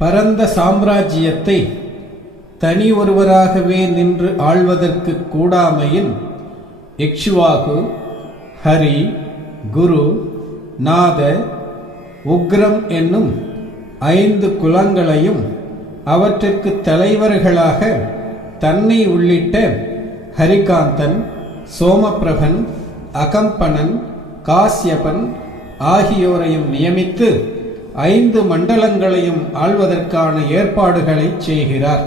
பரந்த சாம்ராஜ்யத்தை தனி ஒருவராகவே நின்று ஆள்வதற்கு கூடாமையின் இக்ஷுவாகு ஹரி குரு நாத உக்ரம் என்னும் ஐந்து குலங்களையும் அவற்றிற்கு தலைவர்களாக தன்னை உள்ளிட்ட ஹரிகாந்தன் சோமபிரபன் அகம்பனன் காஸ்யபன் ஆகியோரையும் நியமித்து ஐந்து மண்டலங்களையும் ஆள்வதற்கான ஏற்பாடுகளை செய்கிறார்.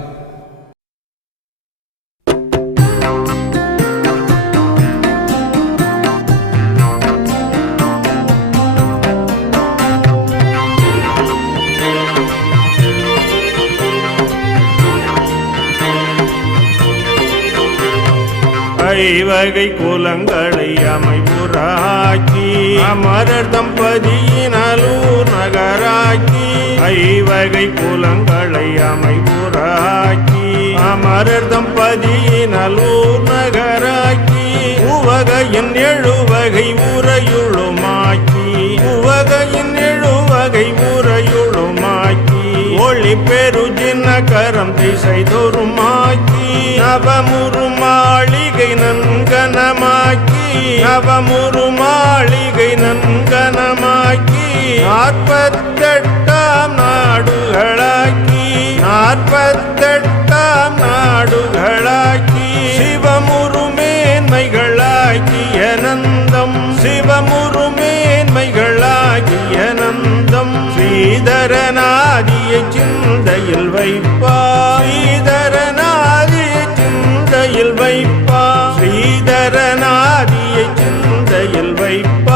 ஐவகை குலங்களை அமைப்புறாக்கி அமரர் தம்பதியினாலும் நகராக்கி ஐவகை குலங்களை அமைப்புறாக்கி அமரர் தம்பதியினலூர் நகராக்கி உவகையின் எழுவகை உரையுளுமாக்கி உவகையின் எழுவகை உரையுளுமாக்கி ஒளி பெரு கரம் திசை தோறுமாக்கி நவமுரு மாளிகை நன்கனமாக்கி நவமுரு மாளிகை நன்கனமாக்கி நாற்பத்தெட்டாம் நாடுகளாக்கி நாற்பத்தெட்டாம் நாடுகளாக்கி சிவமுருமேன்மைகளாக்கிய நந்தம் சிவமுருமேன்மைகளாகிய நந்தம் ஸ்ரீதரநாதிய சிந்தையில் வைப்பா ஸ்ரீதரநாதிய சிந்தையில் வைப்பா ஸ்ரீதரநாதிய சிந்தையில் வைப்பா.